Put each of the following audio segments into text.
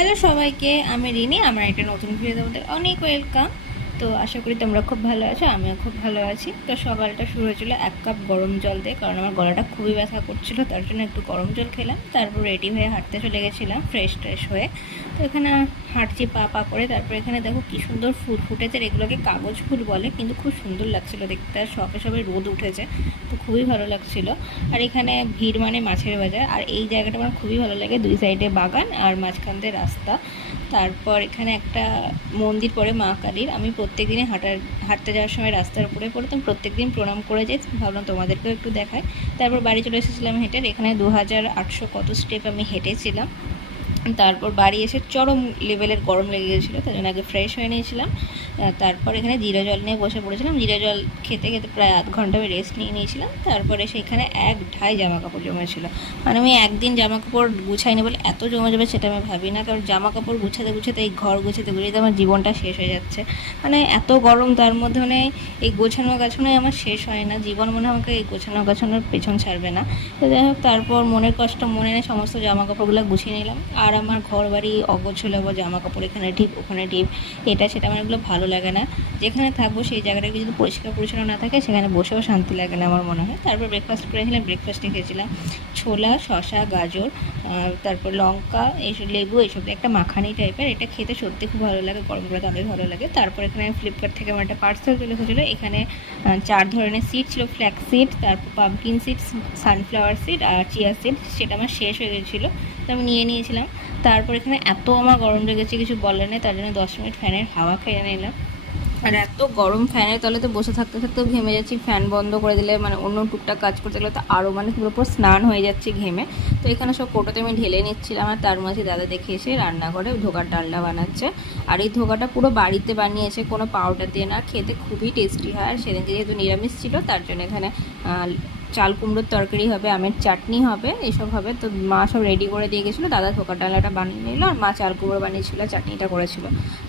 Hello সবাইকে, আমি রিনি। আমার একটা নতুন ভিডিও তোমাদের অনেক ওয়েলকাম। তো আশা করি তোমরা খুব ভালো আছো, আমিও খুব ভালো আছি। তো সকালটা শুরু হয়েছিল 1 কাপ গরম জল দিয়ে, কারণ আমার গলাটা খুবই ব্যথা করছিল, তার জন্য একটু গরম জল খেলাম। তারপর রেডি হয়ে হাঁটতে চলে গেছিলাম ফ্রেশ হয়ে। তো এখানে হাঁটছি পা পা করে। তারপর এখানে দেখো কী সুন্দর ফুল ফুটেছে, এগুলোকে কাগজ ফুল বলে, কিন্তু খুব সুন্দর লাগছিলো দেখতে। আর সবে রোদ উঠেছে, তো খুবই ভালো লাগছিলো। আর এখানে ভিড় মানে মাছের বাজার। আর এই জায়গাটা আমার খুবই ভালো লাগে, দুই সাইডে বাগান আর মাঝখান দিয়ে রাস্তা। তারপর এখানে একটা মন্দির পড়ে মা কালীর। আমি প্রত্যেক দিনে হাঁটতে যাওয়ার সময় রাস্তার উপরে পড়তাম, প্রত্যেক দিন প্রণাম করে যাই, ভাবলাম তোমাদেরকেও একটু দেখাই। তারপর বাড়ি চলে এসেছিলাম হেঁটে। এখানে 2800 কত স্টেপ আমি হেঁটেছিলাম। তারপর বাড়ি এসে চরম লেভেলের গরম লেগে গেছিলো, তাই জন্য আগে ফ্রেশ হয়ে নিয়েছিলাম। তারপর এখানে জিরা জল নিয়ে বসে পড়েছিলাম। জিরা জল খেতে খেতে প্রায় আধ ঘন্টা আমি রেস্ট নিয়ে নিয়েছিলাম। তারপরে সেখানে এক ঢাই জামা কাপড় জমেছিল। মানে আমি একদিন জামা কাপড় গুছাইনি বলে এত জমে যাবে সেটা আমি ভাবি না, কারণ জামা কাপড় গুছাতে এই ঘর গুছাতে আমার জীবনটা শেষ হয়ে যাচ্ছে। মানে এত গরম, তার মধ্যে মানে এই গোছানো গাছানোই আমার শেষ হয় না। জীবন মনে আমাকে এই গোছানো গাছানোর পেছন ছাড়বে না। তো যাই হোক, তারপর মনের কষ্ট মনে নিয়ে সমস্ত জামা কাপড়গুলো গুছিয়ে নিলাম। আর আমার ঘর বাড়ি অগোছালো, জামা কাপড় এখানে ঢিপ ওখানে ঢিপ, এটা সেটা আমার এগুলো ভালো লাগে না। যেখানে থাকবো সেই জায়গাটা যদি পরিষ্কার পরিচ্ছন্ন না থাকে, সেখানে বসেও শান্তি লাগে না আমার মনে হয়। তারপর ব্রেকফাস্ট করেছিলাম। ব্রেকফাস্টে খেয়েছিলাম ছোলা, শশা, গাজর, তারপর লঙ্কা, এইসব লেবু, এইসব একটা মাখানি টাইপের। এটা খেতে সত্যি খুব ভালো লাগে, গরম করে অনেক ভালো লাগে। তারপর এখানে ফ্লিপকার্ট থেকে আমার একটা পার্সেল চলে এসেছিলো। এখানে 4 ধরনের সিড ছিল, ফ্ল্যাক্স সিড, তারপর পাম্পকিন সিড, সানফ্লাওয়ার সিড আর চিয়া সিড। সেটা আমার শেষ হয়ে গেছিলো, তো আমি নিয়ে নিয়েছিলাম। তারপর এখানে এত আমার গরম লেগেছে কিছু বলার নেই, তার জন্য 10 মিনিট ফ্যানের হাওয়া খেয়ে নিলাম। আর এত গরম, ফ্যানের তলাতে বসে থাকতে থাকতেও ঘেমে যাচ্ছি। ফ্যান বন্ধ করে দিলে মানে অন্য টুকটাক কাজ করতে গেলে তো আরও মানে পুরোপুর স্নান হয়ে যাচ্ছে ঘেমে। তো এখানে সব কোটোতে আমি ঢেলে নিচ্ছিলাম। আর তার মাঝে দাদা দেখে এসে রান্নাঘরে ধোকার ডালনা বানাচ্ছে। আর এই ধোকাটা পুরো বাড়িতে বানিয়েছে, কোনো পাউডার দিয়ে না। খেতে খুবই টেস্টি হয়। আর সেদিনকে যেহেতু নিরামিষ ছিল, তার জন্য এখানে চাল কুমড়োর তরকারি হবে, আমের চাটনি হবে, এসব হবে। তো মা সব রেডি করে দিয়ে গেছিলো। দাদা ধোকার ডালনাটা বানিয়ে নিল, আর মা চাল কুমড়ো বানিয়েছিল, চাটনিটা করেছিল।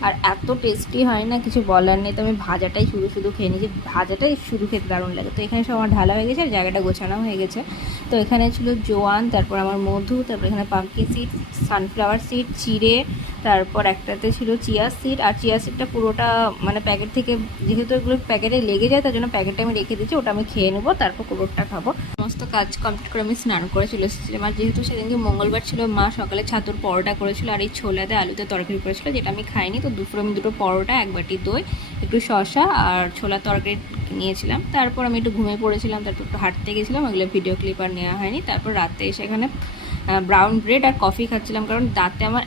আর এত টেস্টি হয় না, কিছু বলার নেই। তো আমি ভাজাটাই শুধু খেয়ে নিয়েছি। ভাজাটাই শুধু খেতে দারুণ লাগে। তো এখানে সব আমার ঢালা হয়ে গেছে আর জায়গাটা গোছানো হয়ে গেছে। তো এখানে ছিল জোয়ান, তারপর আমার মধু, তারপর এখানে পাম্পকিন সিড, সানফ্লাওয়ার সিড চিড়ে, তারপর একটাতে ছিল চিয়া সিড। আর চিয়া সিডটা পুরোটা মানে প্যাকেট থেকে, যেহেতু এগুলো প্যাকেটে লেগে যায়, তার জন্য প্যাকেটটা আমি রেখে দিচ্ছি, ওটা আমি খেয়ে নেবো, তারপর কুড়োরটা খাবো। সমস্ত কাজ কমপ্লিট করে আমি স্নান করে চলে এসেছিলাম। আর যেহেতু সেদিনকে মঙ্গলবার ছিল, মা সকালে ছাতুর পরোটা করেছিল আর এই ছোলাতে আলুতে তরকারি করেছিল, যেটা আমি খাইনি। তো দুপুরে আমি 2টো পরোটা, 1 বাটি দই, একটু শসা আর ছোলার তরকারি নিয়েছিলাম। তারপর আমি একটু ঘুমিয়ে পড়েছিলাম, তারপর একটু হাঁটতে গেছিলাম, ওগুলো ভিডিও ক্লিপ আর নেওয়া হয়নি। তারপর রাতে এসে এখানে ব্রাউন ব্রেড আর কফি খাচ্ছিলাম, কারণ দাঁতে আমার